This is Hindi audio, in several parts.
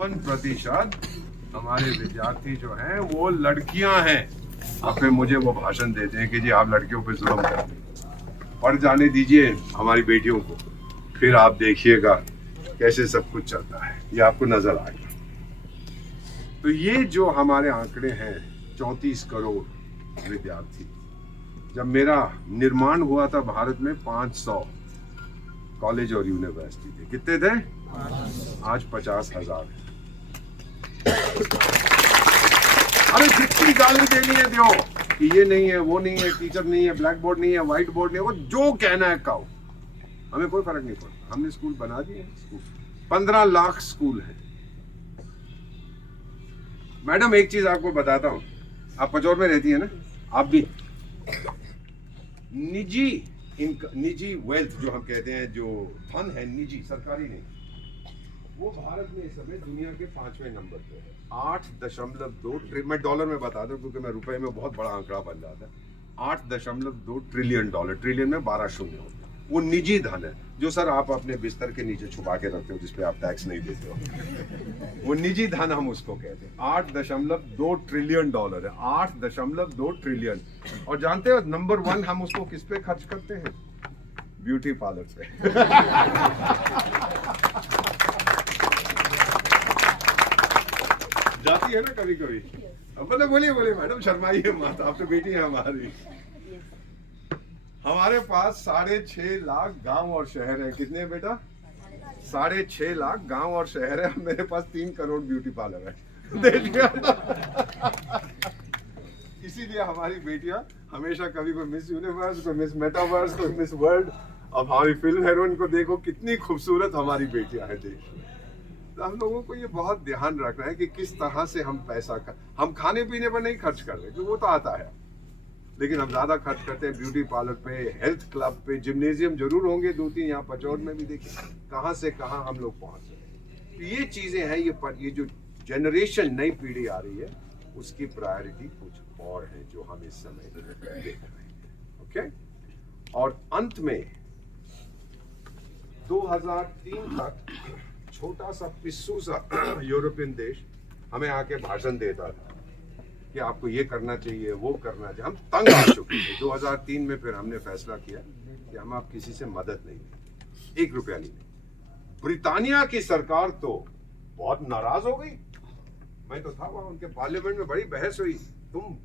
प्रतिशत हमारे विद्यार्थी जो हैं वो लड़कियां हैं। अब फिर मुझे वो भाषण देते हैं कि जी आप लड़कियों पे जुल्म कर रहे हैं। पढ़ जाने दीजिए हमारी बेटियों को, फिर आप देखिएगा कैसे सब कुछ चलता है, ये आपको नजर आएगा। तो ये जो हमारे आंकड़े हैं 34 करोड़ विद्यार्थी, जब मेरा निर्माण हुआ था भारत में 500 कॉलेज और यूनिवर्सिटी थे। कितने थे? आज 50,000 है। अरे जितनी गाली देनी है दो कि ये नहीं है, वो नहीं है, टीचर नहीं है, ब्लैक बोर्ड नहीं है, व्हाइट बोर्ड नहीं है, वो जो कहना है कहो, हमें कोई फर्क नहीं पड़ता। हमने स्कूल बना दिए। स्कूल 15 लाख स्कूल है। मैडम एक चीज आपको बताता हूं, आप पचौर में रहती है ना, आप भी निजी वेल्थ जो हम कहते हैं, जो धन है निजी, सरकारी नहीं, वो भारत में इस समय दुनिया के 5वें नंबर पे है। 8.2 मैं डॉलर में बता दूं क्योंकि मैं रुपए में बहुत बड़ा आंकड़ा बन जाता है। 8.2 ट्रिलियन डॉलर, ट्रिलियन में 12 शून्य होते हैं। वो निजी धन है जो सर आप अपने बिस्तर के नीचे छुपा के रखते हो, जिसपे आप टैक्स नहीं देते हो। वो निजी धन हम उसको कहते हैं। 8.2 ट्रिलियन डॉलर है, 8.2 ट्रिलियन। और जानते हो नंबर 1 हम उसको किस पे खर्च करते हैं? ब्यूटी पार्लर पे। जाती है ना कभी कभी। अब बोलिए मैडम, शर्माइए मत, आप तो बेटी है हमारी। हमारे पास 6.5 लाख गांव और शहर है। कितने बेटा? 6.5 लाख गांव और शहर है। मेरे पास 3 करोड़ ब्यूटी पार्लर है। देखिए इसीलिए हमारी बेटियां हमेशा कभी कोई मिस यूनिवर्स, कोई मिस मेटावर्स, कोई मिस वर्ल्ड। अब हमारी फिल्म हीरोइन को देखो, कितनी खूबसूरत हमारी बेटियां हैं। देखिए, तो हम लोगों को ये बहुत ध्यान रखना है कि किस तरह से हम पैसा हम खाने पीने पर नहीं खर्च कर रहे, वो तो आता है, लेकिन हम ज्यादा खर्च करते हैं ब्यूटी पार्लर पे, हेल्थ क्लब पे। जिम्नेजियम जरूर होंगे 2-3 यहाँ पचौर में भी। देखिए कहाँ से कहाँ हम लोग पहुंच रहे हैं। तो ये चीजें हैं। ये जो जनरेशन नई पीढ़ी आ रही है, उसकी प्रायोरिटी कुछ और है जो हम इस समय देख रहे हैं। ओके, और अंत में 2003 तक छोटा सा पिस्सू सा यूरोपियन देश हमें आके भाषण देता था कि आपको ये करना चाहिए, वो करना चाहिए। हम तंग आ चुके थे। 2003 में फिर हमने फैसला किया कि हम आप किसी से मदद नहीं लेंगे, 1 रुपया नहीं लेंगे। ब्रिटानिया की सरकार तो बहुत नाराज हो गई। मैं तो था वहां, उनके पार्लियामेंट में बड़ी बहस हुई। तुम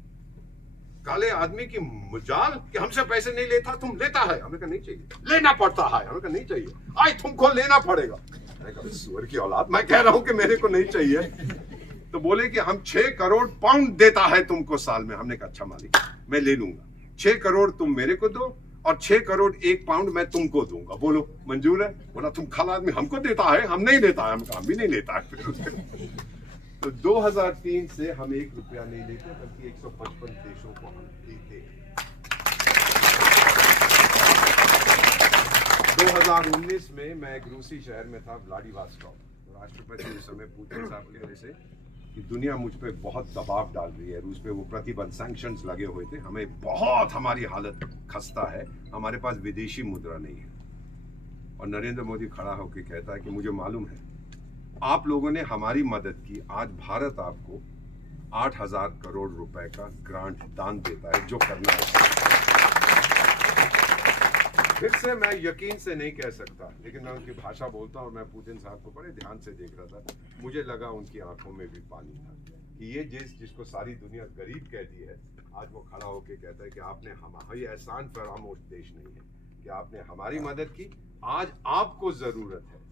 काले आदमी की मजाल कि हमसे पैसे नहीं लेता, तुम लेता है। हमें कहा नहीं चाहिए, लेना पड़ता है। हमें कहा नहीं चाहिए, आई तुमको लेना पड़ेगा। सुअर की औलाद, मैं कह रहा हूं कि मेरे को नहीं चाहिए। तो बोले कि हम 6 करोड़ पाउंड देता है तुमको साल में। हमने कहा अच्छा मालिक, मैं ले लूंगा। 6 करोड़ तुम मेरे को दो और 6 करोड़ 1 पाउंड मैं तुमको दूंगा। बोलो मंजूर है? बोला तुम खाला आदमी, हमको देता है, हम नहीं देता है। हम कहा हम भी नहीं लेता है। तो 2003 से हम 1 रुपया नहीं लेते, बल्कि 155 देशों को हम देते हैं। 2019 में मैं एक रूसी शहर में था, व्लादिवोस्टोक। राष्ट्रपति उस समय पुतिन साहब कह रहे थे कि दुनिया मुझ पे बहुत दबाव डाल रही है। रूस पे वो प्रतिबंध, सैंक्शंस लगे हुए थे। हमें बहुत, हमारी हालत खस्ता है, हमारे पास विदेशी मुद्रा नहीं है। और नरेंद्र मोदी खड़ा होकर कहता है कि मुझे मालूम है आप लोगों ने हमारी मदद की, आज भारत आपको 8,000 करोड़ रुपए का ग्रांट दान देता है, जो करना है। फिर से मैं यकीन से नहीं कह सकता, लेकिन मैं उनकी भाषा बोलता हूँ। मैं पुतिन साहब को बड़े ध्यान से देख रहा था, मुझे लगा उनकी आंखों में भी पानी था कि ये जिसको सारी दुनिया गरीब कहती है, आज वो खड़ा होकर कहता है कि आपने हमारी एहसान फरामोश देश नहीं है कि आपने हमारी मदद की। आज आपको जरूरत है,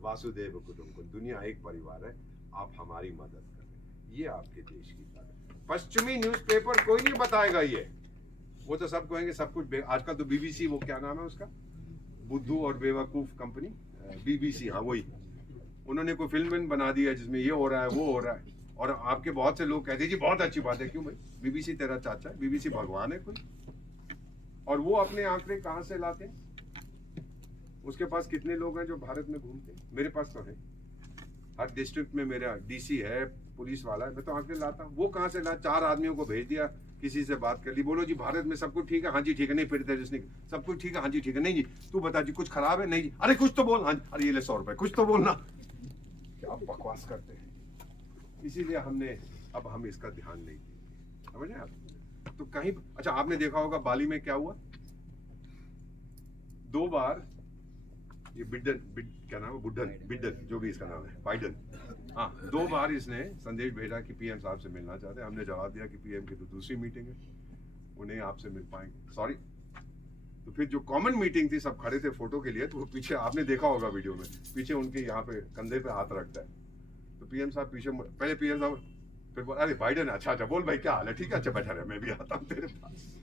वासुदेव कुटुंबकम, दुनिया एक परिवार है, आप हमारी मदद करें। ये आपके देश की ताकत। पश्चिमी न्यूज़पेपर कोई नहीं बताएगा ये, वो तो सब कहेंगे सब कुछ। आजकल तो बीबीसी, वो क्या नाम है उसका, बुद्धू और बेवकूफ कंपनी, बीबीसी, हाँ वही, उन्होंने कोई फिल्म बना दी है जिसमें ये हो रहा है, वो हो रहा है। और आपके बहुत से लोग कहते हैं जी बहुत अच्छी बात है। क्यों भाई? बीबीसी तेरा चाचा है? बीबीसी भगवान है कोई? और वो अपने आंकड़े कहां से लाते हैं? उसके पास कितने लोग हैं जो भारत में घूमते हैं? मेरे पास तो है, हर डिस्ट्रिक्ट में मेरा डीसी है, पुलिस वाला है। मैं तो आंकड़े लाता हूँ। वो कहां से ला? 4 आदमियों को भेज दिया, किसी से बात कर ली, बोलो जी भारत में सब कुछ ठीक है? हाँ जी ठीक है। नहीं, फिर जिसने सब कुछ ठीक है? हाँ जी ठीक है। नहीं जी, तू बता जी कुछ खराब है? नहीं जी। अरे कुछ तो बोल। हाँ जी। अरे ये ले 100 रुपए, कुछ तो बोलना। क्या आप बकवास करते हैं, इसीलिए अब हम इसका ध्यान नहीं देंगे, समझे आप। तो कहीं अच्छा आपने देखा होगा बाली में क्या हुआ, 2 बार ये क्या नाम है, बिडन जो भी इसका नाम है, बाइडन, हाँ 2 बार इसने संदेश भेजा कि पीएम साहब से मिलना चाहते हैं। हमने जवाब दिया कि पीएम की तो दूसरी मीटिंग है, वो नहीं आपसे मिल पाएंगे, सॉरी। तो फिर जो कॉमन मीटिंग थी, सब खड़े थे फोटो के लिए, तो वो पीछे आपने देखा होगा वीडियो में, पीछे उनके यहाँ पे कंधे पे हाथ रखता है, तो पीएम साहब पीछे, पहले पीएम साहब फिर बोला अरे बाइडन अच्छा अच्छा बोल भाई क्या हाल है, ठीक है अच्छा बैठा रहे मैं भी आता हूँ तेरे पास।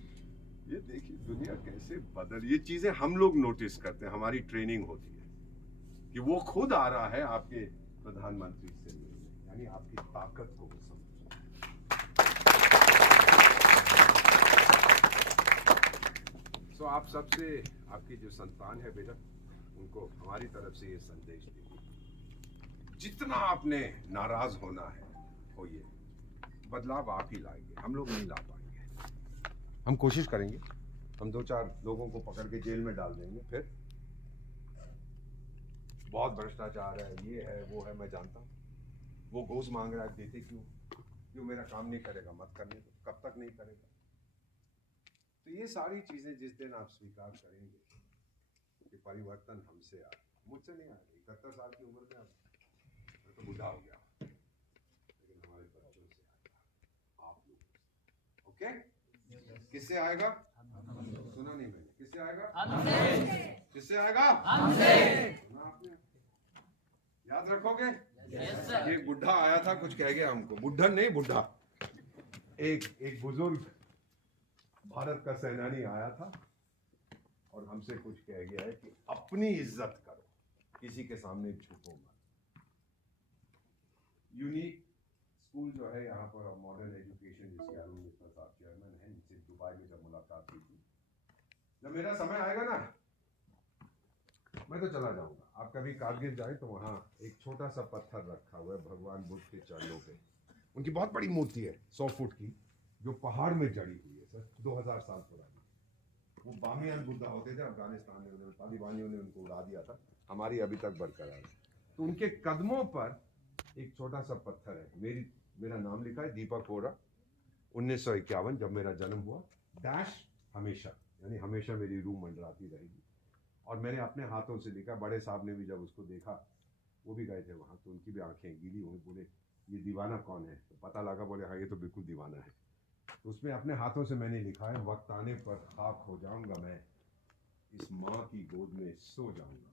ये देखिए दुनिया कैसे ये चीजें हम लोग नोटिस करते हैं, हमारी ट्रेनिंग होती है कि वो खुद आ रहा है आपके प्रधानमंत्री से मिलने, यानी आपकी ताकत को वो समझ। तो आप सबसे, आपकी जो संतान है बेटा, उनको हमारी तरफ से ये संदेश दीजिए, जितना आपने नाराज होना है होइए, बदलाव आप ही लाएंगे, हम लोग नहीं ला पाएंगे। हम कोशिश करेंगे, हम 2-4 लोगों को पकड़ के जेल में डाल देंगे, फिर बहुत भ्रष्टाचार है, ये है वो है, मैं जानता हूँ, वो घूस मांग रहा है, देते क्यों मेरा काम नहीं करेगा, मत करने दो, कब तक नहीं करेगा। तो ये सारी चीजें जिस दिन आप स्वीकार करेंगे कि परिवर्तन हमसे आए, मुझसे नहीं आएगा, 71 साल की उम्र में अब मैं तो बूढ़ा हो गया, लेकिन हमारे बच्चों से आएगा, आप लोग। ओके, किससे आएगा? सुना नहीं मैंने, किससे आएगा? किससे आएगा? सुना आपने? याद रखोगे? एक बुढ़ा आया था, कुछ कह गया हमको, बुढ़ा नहीं बुढ़ा, एक बुजुर्ग भारत का सेनानी आया था और हमसे कुछ कह गया है कि अपनी इज्जत करो, किसी के सामने झुको मत। यूनिक स्कूल जो है यहाँ पर, मॉडर्न एजुकेशन, जिसके अरुण मिश्रा साहब चेयरमैन हैं, इनसे दुबई में जब मुलाकात की थी, जब मेरा समय आएगा ना मैं तो चला जाऊंगा, आप कभी कारगिल जाए तो वहाँ एक छोटा सा पत्थर रखा हुआ है भगवान बुद्ध के चरणों पे, उनकी बहुत बड़ी मूर्ति है 100 फुट की, जो पहाड़ में जड़ी हुई है सर, 2000 साल पुरानी। वो बामियान बुद्धा होते थे, अफगानिस्तान में तालिबानियों ने उनको उड़ा दिया था, हमारी अभी तक बरकरार है। तो उनके कदमों पर एक छोटा सा पत्थर है, मेरा नाम लिखा है दीपक वोरा, 1951 जब मेरा जन्म हुआ, डैश हमेशा, यानी हमेशा मेरी रूह मंडराती रहेगी। और मैंने अपने हाथों से लिखा, बड़े साहब ने भी जब उसको देखा, वो भी गए थे वहाँ, तो उनकी भी आंखें गीली हुई, बोले ये दीवाना कौन है, तो पता लगा, बोले हाँ ये तो बिल्कुल दीवाना है। तो उसमें अपने हाथों से मैंने लिखा है, वक्त आने पर खाक हो जाऊंगा मैं, इस माँ की गोद में सो जाऊंगा,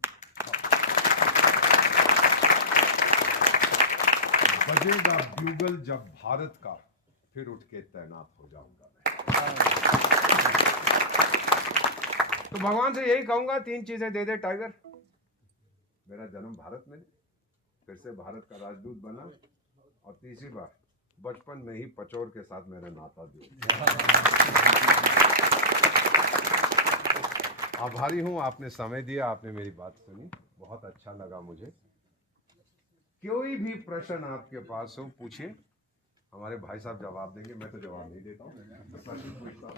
बजेगा ब्यूगल जब भारत का, फिर उठ के तैनात हो जाऊंगा मैं। तो भगवान से यही कहूंगा, 3 चीजें दे दे टाइगर, मेरा जन्म भारत में, फिर से भारत का राजदूत बना, और तीसरी बार बचपन में ही पचौर के साथ मेरा नाता दिया। आभारी हूं, आपने समय दिया, आपने मेरी बात सुनी, बहुत अच्छा लगा मुझे। कोई भी प्रश्न आपके पास हो पूछिए, हमारे भाई साहब जवाब देंगे, मैं तो जवाब नहीं देता हूँ, प्रश्न पूछता हूँ।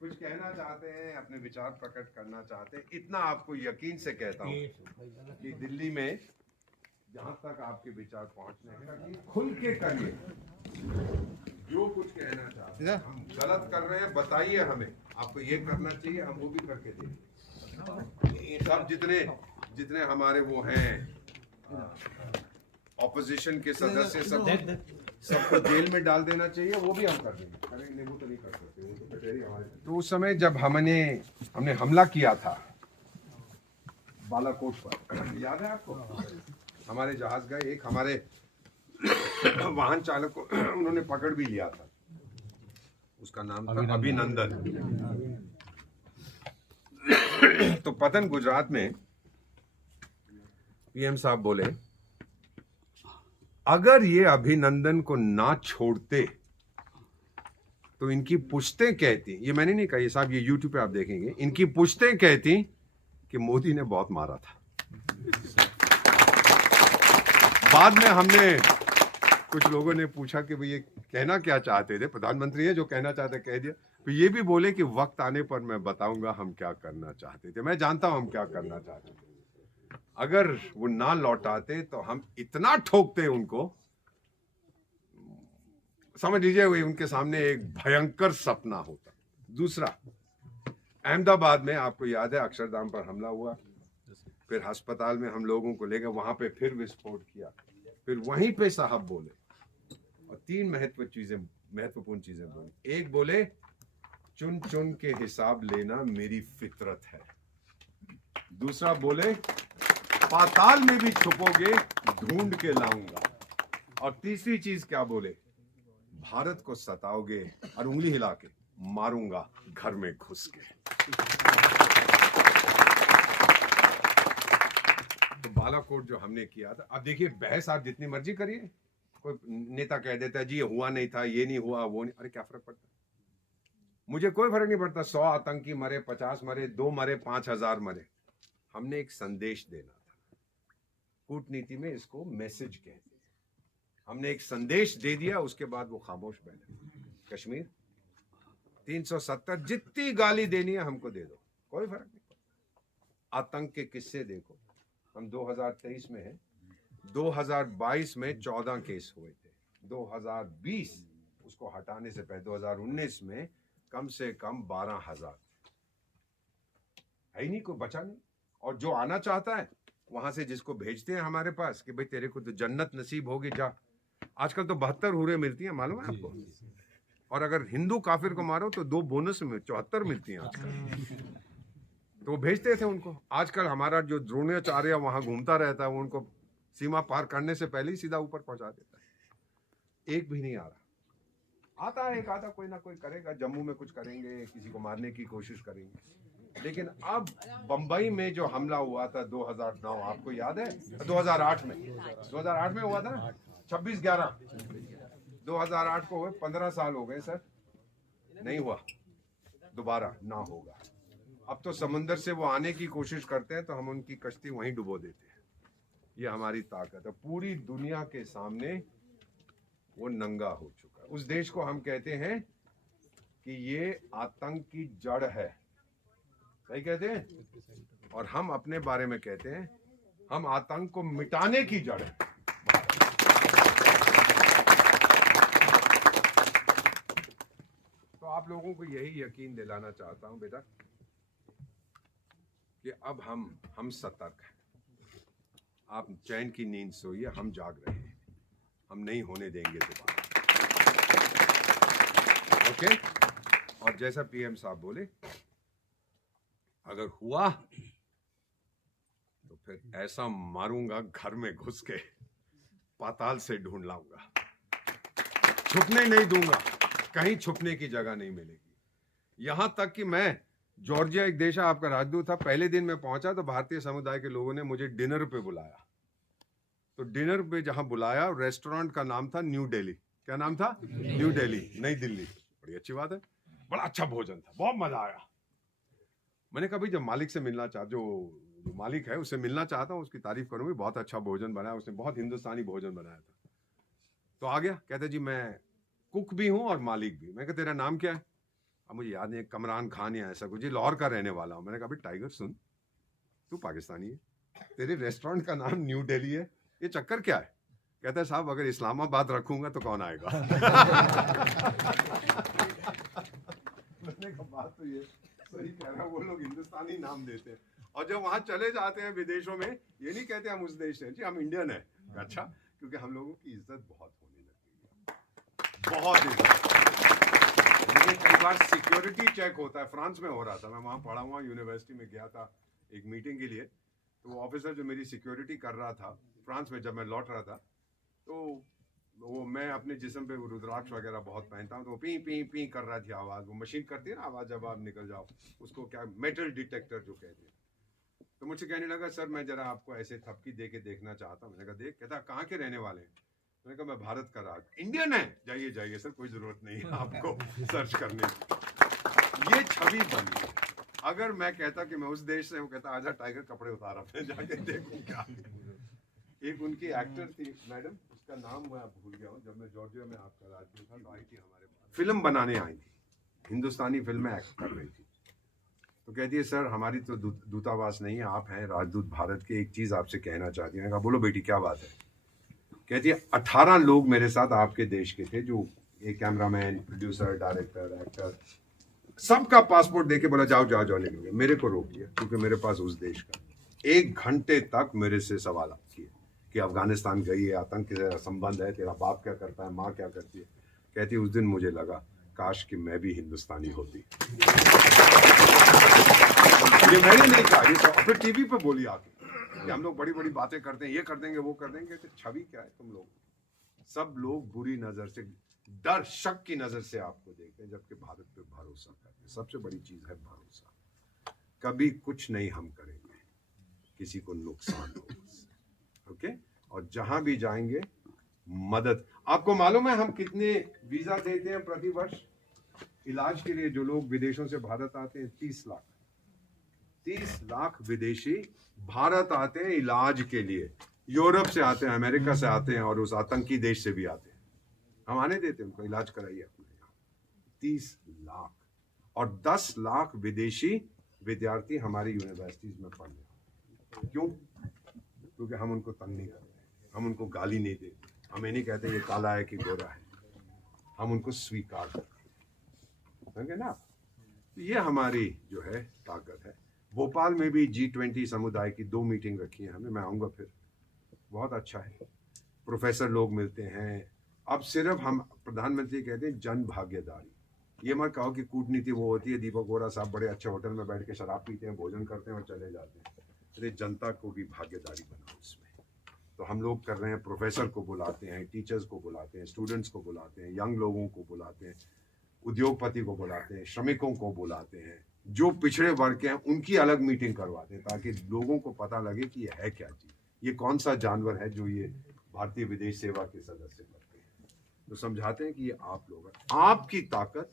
कुछ कहना चाहते हैं, अपने विचार प्रकट करना चाहते हैं, इतना आपको यकीन से कहता हूँ कि दिल्ली में जहाँ तक आपके विचार पहुँचने हैं, खुल के करिए, जो कुछ कहना चाहते हैं। हम गलत कर रहे हैं बताइए हमें, आपको ये करना चाहिए, हम वो भी करके देंगे। सब जितने हमारे वो हैं ऑपोजिशन के सदस्य, सबको जेल में डाल देना चाहिए, वो भी हम कर देंगे, करेंगे, वो तो नहीं कर सकते, वो तो कचहरी हमारे। तो उस समय जब हमने हमला किया था बालाकोट पर, याद है आपको, हमारे जहाज गए, एक हमारे वाहन चालक को उन्होंने पकड़ भी लिया था, उसका नाम था अभिनंदन। तो पतन गुजरात में पीएम साहब बोले, अगर ये अभिनंदन को ना छोड़ते तो इनकी पुश्तें कहती, ये मैंने नहीं कहा, ये साहब ये YouTube पे आप देखेंगे, इनकी पुश्तें कहती कि मोदी ने बहुत मारा था। बाद में हमने कुछ लोगों ने पूछा कि भाई ये कहना क्या चाहते थे, प्रधानमंत्री है जो कहना चाहते कह दिया, तो ये भी बोले कि वक्त आने पर मैं बताऊंगा हम क्या करना चाहते थे। मैं जानता हूं हम क्या करना चाहते थे, अगर वो ना लौटाते तो हम इतना ठोकते उनको, समझ लीजिए वो उनके सामने एक भयंकर सपना होता। दूसरा, अहमदाबाद में आपको याद है अक्षरधाम पर हमला हुआ, फिर अस्पताल में हम लोगों को लेकर वहां पे फिर विस्फोट किया, फिर वहीं पे साहब बोले और तीन महत्वपूर्ण चीजें बोली। एक बोले, चुन चुन के हिसाब लेना मेरी फितरत है। दूसरा बोले, पाताल में भी छुपोगे ढूंढ के लाऊंगा। और तीसरी चीज क्या बोले, भारत को सताओगे और उंगली हिला के मारूंगा घर में घुस के। तो बालाकोट जो हमने किया था, अब देखिए बहस आप जितनी मर्जी करिए, कोई नेता कह देता है जी ये हुआ नहीं था, ये नहीं हुआ, वो नहीं, अरे क्या फर्क पड़ता है? मुझे कोई फर्क नहीं पड़ता 100 आतंकी मरे, 50 मरे, 2 मरे, 5000 मरे। हमने एक संदेश देना था। कूटनीति में इसको मैसेज कहते हैं। हमने एक संदेश दे दिया, उसके बाद वो खामोश बैठे। कश्मीर 370 जितनी गाली देनी है हमको दे दो, कोई फर्क नहीं पड़ता। आतंक के किस्से देखो, हम 2023 में हैं, 2022 में 14 केस हुए थे, 2020 उसको हटाने से पहले 2019 में कम से कम 12,000 है ही नहीं, कोई बचा नहीं। और जो आना चाहता है वहां से जिसको भेजते हैं हमारे पास कि भाई तेरे को तो जन्नत नसीब होगी, जा। आजकल तो 72 हुरे मिलती हैं, मालूम है आपको? और अगर हिंदू काफिर को मारो तो 2 बोनस में 74 मिलती हैं आजकल। तो भेजते थे उनको। आजकल हमारा जो द्रोणाचार्य वहां घूमता रहता है, वो उनको सीमा पार करने से पहले ही सीधा ऊपर पहुंचा देता है। एक भी नहीं आ रहा। आता है एक आधा, कोई ना कोई करेगा, जम्मू में कुछ करेंगे, किसी को मारने की कोशिश करेंगे। लेकिन अब बंबई में जो हमला हुआ था 2009, आपको याद है? 2008 में हुआ था ना, 26/11 2008 को हुए। 15 साल हो गए सर, नहीं हुआ, दोबारा ना होगा। अब तो समंदर से वो आने की कोशिश करते हैं तो हम उनकी कश्ती वहीं डुबो देते हैं। ये हमारी ताकत है। पूरी दुनिया के सामने वो नंगा हो चुका है। उस देश को हम कहते हैं कि ये आतंक की जड़ है, सही कहते हैं। और हम अपने बारे में कहते हैं हम आतंक को मिटाने की जड़ है। तो आप लोगों को यही यकीन दिलाना चाहता हूं बेटा कि अब हम सतर्क हैं। आप चैन की नींद सोइए, हम जाग रहे हैं, हम नहीं होने देंगे दोबारा। ओके? और जैसा पीएम साहब बोले, अगर हुआ तो फिर ऐसा मारूंगा घर में घुस के, पाताल से ढूंढ लाऊंगा, छुपने नहीं दूंगा, कहीं छुपने की जगह नहीं मिलेगी। यहां तक कि मैं जॉर्जिया, एक देश है आपका राजदूत था, पहले दिन मैं पहुंचा तो भारतीय समुदाय के लोगों ने मुझे डिनर पे बुलाया। तो डिनर पे जहां बुलाया, रेस्टोरेंट का नाम था न्यू दिल्ली। क्या नाम था? न्यू दिल्ली, नई दिल्ली। बड़ी अच्छी बात है, बड़ा अच्छा भोजन था, बहुत मजा आया। मैंने कहा भाई जब मालिक से मिलना चाह, जो मालिक है उससे मिलना चाहता हूँ, उसकी तारीफ करूंगी, बहुत अच्छा भोजन बनाया उसने, बहुत हिंदुस्तानी भोजन बनाया था। तो आ गया, कहते जी मैं कुक भी हूँ और मालिक भी। मैं कहा तेरा नाम क्या है? अब मुझे याद नहीं, कमरान खान या ऐसा कुछ, लाहौर का रहने वाला हूँ। मैंने कहा भाई टाइगर सुन, तू पाकिस्तानी है, तेरे रेस्टोरेंट का नाम न्यू दिल्ली है, ये चक्कर क्या है? कहता है साहब अगर इस्लामाबाद रखूंगा तो कौन आएगा? मैंने कहा बात तो ये सही कह रहा है, वो लोग हिंदुस्तानी नाम देते हैं और जब वहां चले जाते हैं विदेशों में, ये नहीं कहते हम उस देश से, जी हम इंडियन है। अच्छा, क्योंकि हम लोगों की इज्जत बहुत होने लग गई है, बहुत इज्जत। मुझे कई बार सिक्योरिटी चेक होता है, फ्रांस में हो रहा था, मैं वहां पढ़ा हुआ यूनिवर्सिटी में गया था एक मीटिंग के लिए। तो वो ऑफिसर जो मेरी सिक्योरिटी कर रहा था फ्रांस में, जब मैं लौट रहा था, तो वो मैं अपने जिस्म पे रुद्राक्ष वगैरह बहुत पहनता हूँ, तो पी पी पी कर रहा थी आवाज, वो मशीन करती है ना आवाज जब आप निकल जाओ, उसको क्या मेटल डिटेक्टर जो कहते हैं। तो मुझसे कहने लगा सर मैं जरा आपको ऐसे थपकी दे के देखना चाहता हूँ। मैंने कहा देख। कहता कहाँ के रहने वाले हैं? मैंने कहा मैं भारत का राज। इंडियन है? जाइए जाइए सर, कोई जरूरत नहीं है आपको सर्च करने की। ये छवि बनी। अगर मैं कहता कि मैं उस देश से, वो कहता आजा टाइगर कपड़े उतार अपने, जाके देखूं क्या। एक उनकी एक्टर थी मैडम, उसका नाम मैं भूल गया हूँ, जब मैं जॉर्जिया में आपका राजदूत था तो आई थी हमारे पास, फिल्म बनाने आई थी, हिंदुस्तानी फिल्म में एक्ट कर रही थी। तो कहती है सर हमारी तो दूतावास नहीं है, आप हैं राजदूत भारत के, एक चीज़ आपसे कहना चाहती हूँ। मैंने कहा बोलो बेटी क्या बात है। कहती है 18 लोग मेरे साथ आपके देश के थे, जो एक कैमरामैन, प्रोड्यूसर, डायरेक्टर, एक्टर, सबका पासपोर्ट देके बोला जाओ जाओ जाओ निकल गए। मेरे को रोक दिया क्योंकि मेरे पास उस देश का 1 घंटे तक मेरे से सवाल किए कि अफगानिस्तान गई है, आतंक से संबंध है, तेरा बाप क्या करता है, माँ क्या करती है। कहती है उस दिन मुझे लगा काश कि मैं भी हिंदुस्तानी होती। ये मैंने नहीं कहा, ये तो अपने टीवी पे बोली आके कि हम लोग बड़ी बड़ी बातें करते हैं, ये कर देंगे वो कर देंगे। तो छवि क्या है, तुम लोग सब लोग बुरी नजर से, डर शक की नजर से आपको देखते हैं, जबकि भारत पे भरोसा करते हैं। सबसे बड़ी चीज है भरोसा। कभी कुछ नहीं हम करेंगे, किसी को नुकसान हो। ओके, और जहां भी जाएंगे मदद। आपको मालूम है हम कितने वीजा देते हैं प्रति वर्ष इलाज के लिए? जो लोग विदेशों से भारत आते हैं 30 लाख 30 लाख विदेशी भारत आते हैं इलाज के लिए। यूरोप से आते हैं, अमेरिका से आते हैं, और उस आतंकी देश से भी आते हैं। हम आने देते हैं उनको, इलाज कराइए अपने यहाँ। 30 लाख, और 10 लाख विदेशी विद्यार्थी हमारी यूनिवर्सिटीज में पढ़ रहे हैं। क्यों? क्योंकि हम उनको तंग नहीं करते, हम उनको गाली नहीं देते, हम ये नहीं कहते ये काला है कि गोरा है, हम उनको स्वीकार करते हैं। समझे ना? ये हमारी जो है ताकत है। भोपाल में भी G20 समुदाय की 2 मीटिंग रखी है हमें, मैं आऊँगा फिर। बहुत अच्छा है, प्रोफेसर लोग मिलते हैं। अब सिर्फ हम प्रधानमंत्री कहते हैं जन भागीदारी। ये मत कहो कि कूटनीति वो होती है, दीपक बोरा साहब बड़े अच्छे होटल में बैठ के शराब पीते हैं, भोजन करते हैं और चले जाते हैं। अरे जनता को भी भागीदारी बनाओ इसमें। तो हम लोग कर रहे हैं, प्रोफेसर को बुलाते हैं, टीचर्स को बुलाते हैं, स्टूडेंट्स को बुलाते हैं, यंग लोगों को बुलाते हैं, उद्योगपति को बुलाते हैं, श्रमिकों को बुलाते हैं, जो पिछड़े वर्ग के हैं उनकी अलग मीटिंग करवाते हैं, ताकि लोगों को पता लगे कि ये है क्या चीज़, ये कौन सा जानवर है जो ये भारतीय विदेश सेवा के सदस्य करते हैं। तो समझाते हैं कि ये आप लोग हैं, आपकी ताकत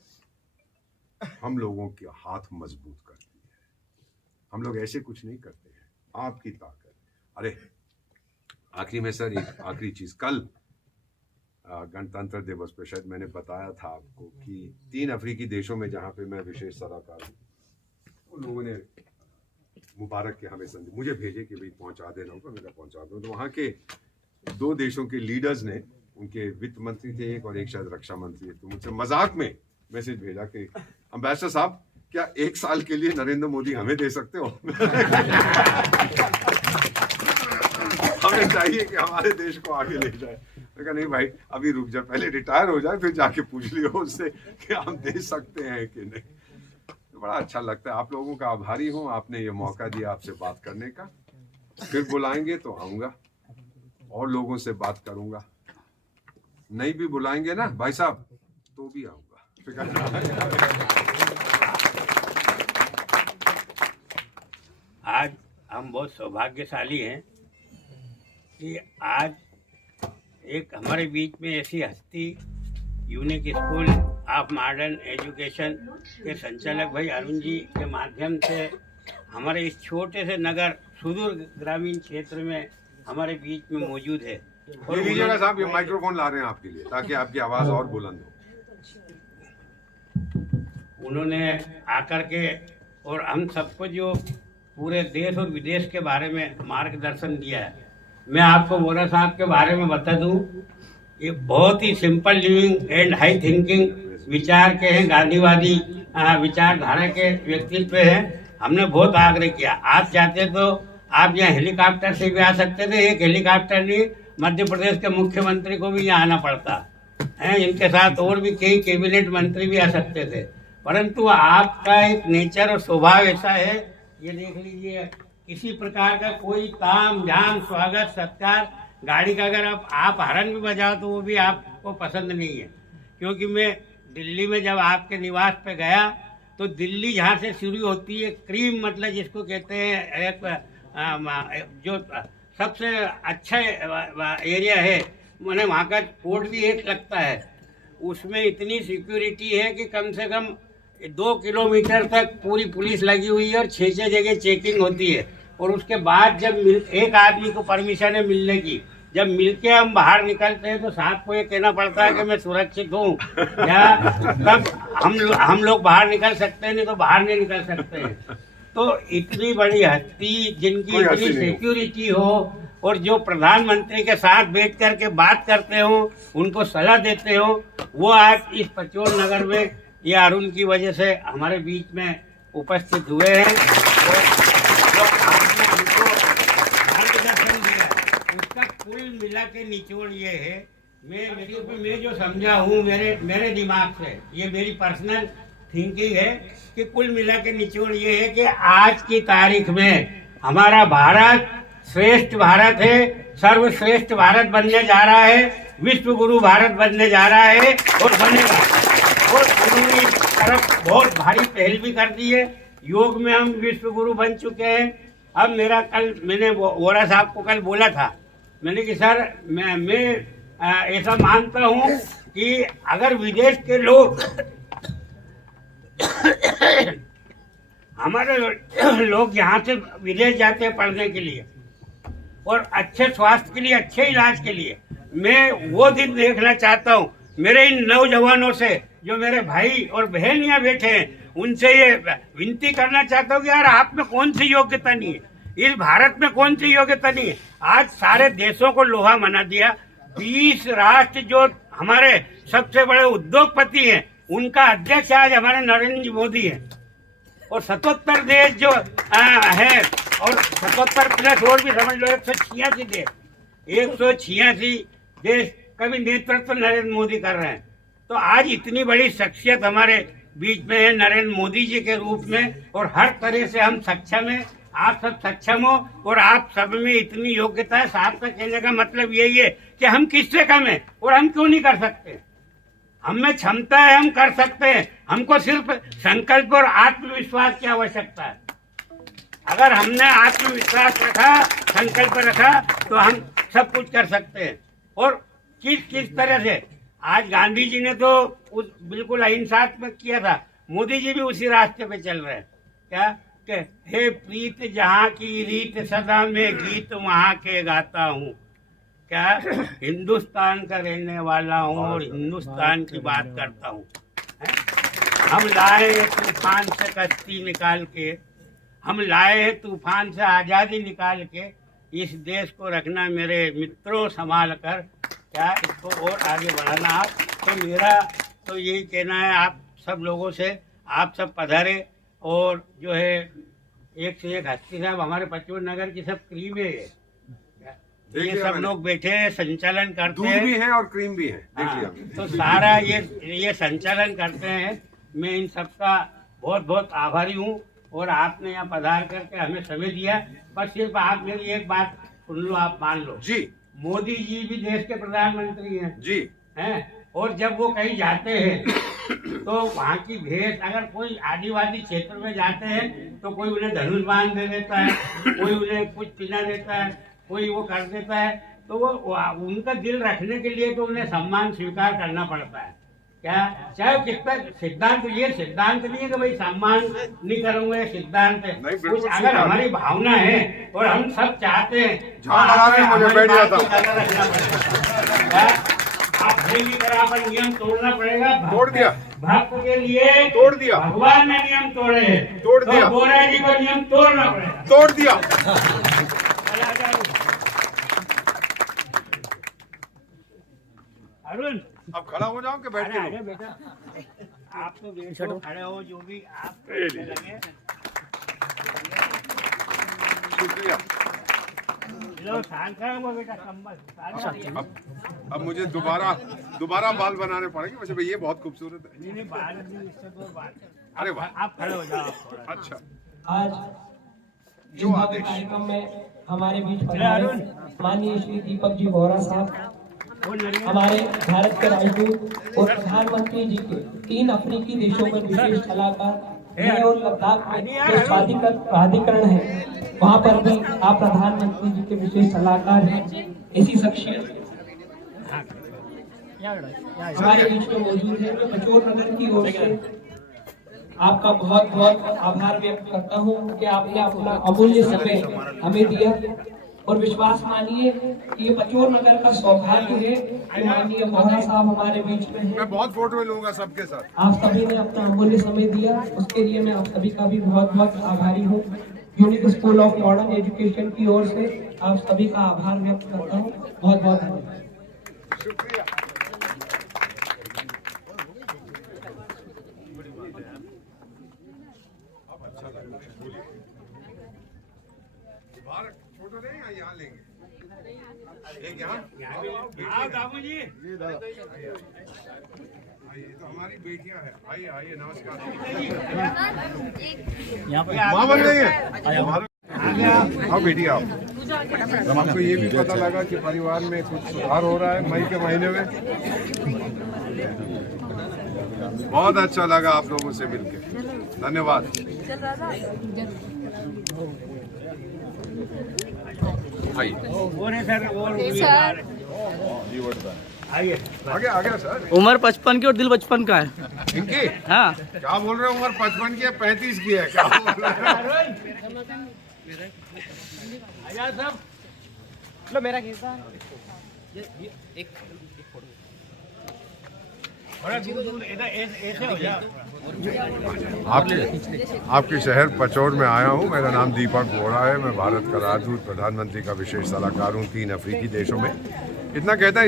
हम लोगों के हाथ मजबूत करती है। हम लोग ऐसे कुछ नहीं करते हैं, आपकी ताकत। अरे आखिरी में सर एक आखिरी चीज, कल गणतंत्र दिवस पे शायद मैंने बताया था आपको कि 3 अफ्रीकी देशों में जहाँ पे मैं विशेष सलाहकार हूँ, उन लोगों ने मुबारक के हमें संदेश मुझे भेजे कि भाई पहुँचा देना होगा। मैंने पहुँचा दूँ। तो वहाँ के 2 देशों के लीडर्स ने, उनके वित्त मंत्री थे एक और एक शायद रक्षा मंत्री, तो मुझसे मजाक में मैसेज भेजा कि अम्बेसडर साहब क्या 1 साल के लिए नरेंद्र मोदी हमें दे सकते हो? हमें चाहिए कि हमारे देश को आगे ले जाए। मैं कहा नहीं भाई अभी रुक जा, पहले रिटायर हो जाए, फिर जाके पूछ लियो उससे कि हम दे सकते हैं कि नहीं। तो बड़ा अच्छा लगता है। आप लोगों का आभारी हूँ, आपने ये मौका दिया आपसे बात करने का। फिर बुलाएंगे तो आऊँगा और लोगों से बात करूँगा। नहीं भी बुलाएंगे ना भाई साहब तो भी आऊँगा। आज हम बहुत सौभाग्यशाली हैं कि आज एक हमारे बीच में ऐसी हस्ती, unique school of modern education के संचालक भाई अरुण जी के माध्यम से हमारे इस छोटे से नगर सुदूर ग्रामीण क्षेत्र में हमारे बीच में मौजूद है। और लीजिएगा साहब, ये माइक्रोफोन ला रहे हैं आपके लिए ताकि आपकी आवाज़ और बुलंद हो। उन्होंने आकर के और हम सबको जो पूरे देश और विदेश के बारे में मार्गदर्शन दिया है। मैं आपको बोरा साहब के बारे में बता दूं, ये बहुत ही simple living and high thinking विचार के हैं, गांधीवादी विचारधारा के व्यक्तित्व हैं। हमने बहुत आग्रह किया, आप चाहते तो आप यहाँ हेलीकॉप्टर से भी आ सकते थे। एक हेलीकॉप्टर नहीं, मध्य प्रदेश के मुख्यमंत्री को भी यहाँ आना पड़ता है, इनके साथ और भी कई कैबिनेट मंत्री भी आ सकते थे, परंतु आपका एक नेचर और स्वभाव ऐसा है। ये देख लीजिए, किसी प्रकार का कोई ताम झाम स्वागत सत्कार, गाड़ी का अगर आप हॉर्न भी बजाओ तो वो भी आपको पसंद नहीं है। क्योंकि मैं दिल्ली में जब आपके निवास पे गया तो दिल्ली जहाँ से शुरू होती है, क्रीम मतलब जिसको कहते हैं एक जो सबसे अच्छा एरिया है, मैंने वहाँ का कोर्ट भी एक लगता है, उसमें इतनी सिक्योरिटी है कि कम से कम 2 किलोमीटर तक पूरी पुलिस लगी हुई है और 6 जगह चेकिंग होती है। और उसके बाद जब एक आदमी को परमिशन है मिलने की, जब मिलके हम बाहर निकलते हैं तो साथ को ये कहना पड़ता है कि मैं सुरक्षित हूँ, या तब हम लोग बाहर निकल सकते हैं, नहीं तो बाहर नहीं निकल सकते हैं। तो इतनी बड़ी हस्ती जिनकी इतनी सिक्योरिटी हो और जो प्रधानमंत्री के साथ बैठ करके बात करते हो, उनको सलाह देते हो, वो आज इस पचोर नगर में ये अरुण की वजह से हमारे बीच में उपस्थित हुए हैं। जो आपने हमको मार्गदर्शन दिया उसका कुल मिला के निचोड़ ये है, मैं जो समझा हूँ मेरे दिमाग से, ये मेरी पर्सनल थिंकिंग है कि कुल मिला के निचोड़ ये है कि आज की तारीख में हमारा भारत श्रेष्ठ भारत है, सर्वश्रेष्ठ भारत बनने जा रहा है, विश्व गुरु भारत बनने जा रहा है और बनेगा। और उन्होंने इस तरफ बहुत भारी पहल भी कर दी है। योग में हम विश्व गुरु बन चुके हैं। अब मैंने वोरा साहब को कल बोला था, मैंने कि सर मैं ऐसा मानता हूँ कि अगर विदेश के लोग हमारे लोग यहाँ से विदेश जाते हैं पढ़ने के लिए और अच्छे स्वास्थ्य के लिए, अच्छे इलाज के लिए, मैं वो दिन देखना चाहता हूँ। मेरे इन नौजवानों से जो मेरे भाई और बहन यहाँ बैठे हैं, उनसे ये विनती करना चाहता हूँ कि यार आप में कौन सी योग्यता नहीं है, इस भारत में कौन सी योग्यता नहीं है। आज सारे देशों को लोहा मना दिया। 20 राष्ट्र जो हमारे सबसे बड़े उद्योगपति हैं, उनका अध्यक्ष आज हमारे नरेंद्र मोदी है। और 77 देश जो है, और 77 प्लस और भी समझ लो 186 देश, 186 देश का भी नेतृत्व नरेंद्र मोदी कर रहे हैं। तो आज इतनी बड़ी शख्सियत हमारे बीच में है नरेंद्र मोदी जी के रूप में, और हर तरह से हम सक्षम हैं, आप सब सक्षम हो और आप सब में इतनी योग्यता है। साहब का कहने का मतलब यही है कि हम किससे कम है और हम क्यों नहीं कर सकते। हम में क्षमता है, हम कर सकते हैं। हमको सिर्फ संकल्प और आत्मविश्वास की आवश्यकता है। अगर हमने आत्मविश्वास रखा, संकल्प रखा, तो हम सब कुछ कर सकते हैं। और किस तरह से आज गांधी जी ने तो बिल्कुल अहिंसात्मक किया था, मोदी जी भी उसी रास्ते पे चल रहे हैं। क्या कि हे प्रीत जहाँ की रीत सदा में गीत वहाँ के गाता हूँ। क्या हिंदुस्तान का रहने वाला हूँ और हिंदुस्तान की बात करता हूँ। हम लाए तूफान से कश्ती निकाल के, हम लाए हैं तूफान से आज़ादी निकाल के। इस देश को रखना मेरे मित्रों संभाल कर, क्या इसको और आगे बढ़ाना। आप तो मेरा तो यही कहना है आप सब लोगों से, आप सब पधारे। और जो है एक से एक हस्ती साहब हमारे पचोर नगर की सब क्रीम है, ये सब लोग बैठे हैं, संचालन करते हैं, दूध भी है और क्रीम भी है। तो सारा ये संचालन करते हैं। मैं इन सबका बहुत बहुत आभारी हूँ। और आपने यहाँ पधार करके हमें समय दिया। बस सिर्फ आप मेरी एक बात सुन लो, आप मान लो जी, मोदी जी भी देश के प्रधानमंत्री हैं जी, हैं। और जब वो कहीं जाते हैं तो वहाँ की भेष, अगर कोई आदिवासी क्षेत्र में जाते हैं तो कोई उन्हें धनुष बांध दे देता है, कोई उन्हें कुछ पीना देता है, कोई वो कर देता है। तो वो उनका दिल रखने के लिए तो उन्हें सम्मान स्वीकार करना पड़ता है। क्या चाहे कितना सिद्धांत, ये सिद्धांत नहीं है कि भाई सम्मान नहीं करूंगा, सिद्धांत है कुछ। अगर हमारी भावना है और हम सब चाहते हैं तो आप पर नियम तोड़ना पड़ेगा। तोड़ दिया भक्त के लिए, तोड़ दिया। भगवान ने नियम तोड़े, तोड़ दिया। बोरा जी को नियम तोड़ना पड़ेगा, तोड़ दिया। अरुण अब खड़ा हो जाओ कि बैठ के? बेटा आप तो बैठो, खड़े हो, जो भी आप लगे। शुक्रिया। लो बेटा कंबल। अब मुझे दोबारा बाल बनाने पड़ेंगे। वैसे भाई ये बहुत खूबसूरत है। नहीं बाल भी इससे तो बात। अरे वाह, आप खड़े हो जाओ। अच्छा, आज जो कार्यक्रम में हमारे बीच माननीय श्री दीपक जी वोरा साहब, हमारे भारत के राजदूत और प्रधानमंत्री जी के 3 अफ्रीकी देशों में विशेष सलाहकार हैं, और लद्दाख में जो प्राधिकरण है वहाँ पर भी आप प्रधानमंत्री जी के विशेष सलाहकार हैं। इसी शख्सियत हमारे बीच में मौजूद है। मैं पचोर नगर की ओर से आपका बहुत बहुत आभार व्यक्त करता हूँ कि आपने अपना अमूल्य समय हमें दिया। और विश्वास मानिए कि ये पचोर नगर का सौभाग्य है कि माननीय वोहरा साहब हमारे बीच में हैं। मैं बहुत फोटो लूंगा सबके साथ। आप सभी ने अपना अमूल्य समय दिया, उसके लिए मैं आप सभी का भी बहुत बहुत आभारी हूँ। Unique school of modern education की ओर से आप सभी का आभार व्यक्त करता हूँ। बहुत बहुत धन्यवाद। शुक्रिया। अच्छा लगा, बोलिए। बाहर फोटो लें या यहाँ लेंगे? एक यहाँ? आओ बाबू जी। ये तो हमारी बेटियां हैं। आइए आइए, नमस्कार। यहाँ पे माँ बन गई है। आओ बेटी आओ। हमको ये भी पता लगा कि परिवार में कुछ सुधार हो रहा है मई के महीने में। बहुत अच्छा लगा आप लोगों से मिलके, धन्यवाद। आइए आइए। आगे आ गया सर। उम्र 55 की और दिल 55 का है। इनकी हाँ, क्या बोल रहे हो? उम्र 55 की है, 35 की है? क्या बोल रहे हैं? आजाद साहब, लो मेरा खींचा। थोड़ा दूर इधर ऐसे हो जा। आपके शहर पचौर में आया हूँ। मेरा नाम दीपक वोरा है। मैं भारत का राजदूत, प्रधानमंत्री का विशेष सलाहकार हूँ 3 अफ्रीकी देशों में। इतना कहता है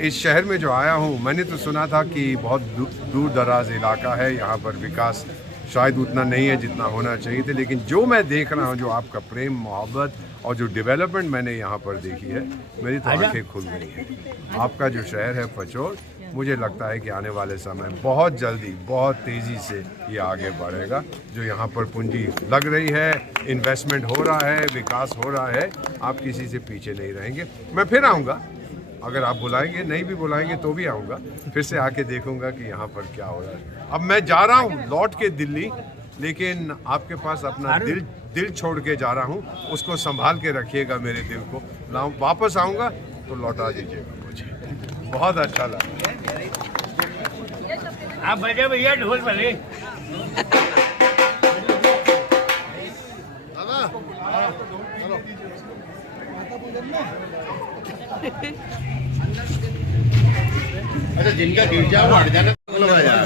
इस शहर में जो आया हूँ, मैंने तो सुना था कि बहुत दूर दराज इलाका है, यहाँ पर विकास शायद उतना नहीं है जितना होना चाहिए था, लेकिन जो मैं देख रहा हूँ, जो आपका प्रेम मोहब्बत और जो डेवलपमेंट मैंने यहाँ पर देखी है, मेरी तो आंखें खुल गई हैं। आपका जो शहर है पचौर, मुझे लगता है कि आने वाले समय बहुत जल्दी, बहुत तेज़ी से ये आगे बढ़ेगा। जो यहाँ पर पूंजी लग रही है, इन्वेस्टमेंट हो रहा है, विकास हो रहा है, आप किसी से पीछे नहीं रहेंगे। मैं फिर आऊँगा, अगर आप बुलाएंगे, नहीं भी बुलाएंगे तो भी आऊँगा, फिर से आके देखूँगा कि यहाँ पर क्या हो रहा है। अब मैं जा रहा हूँ लौट के दिल्ली, लेकिन आपके पास अपना दिल छोड़ के जा रहा हूँ, उसको संभाल के रखिएगा। मेरे दिल को वापस आऊँगा तो लौटा दीजिएगा मुझे। बहुत अच्छा लगा। आप बजे भैया ढोल बजे। अच्छा, जिनका गिरजा वो हट जाना यार।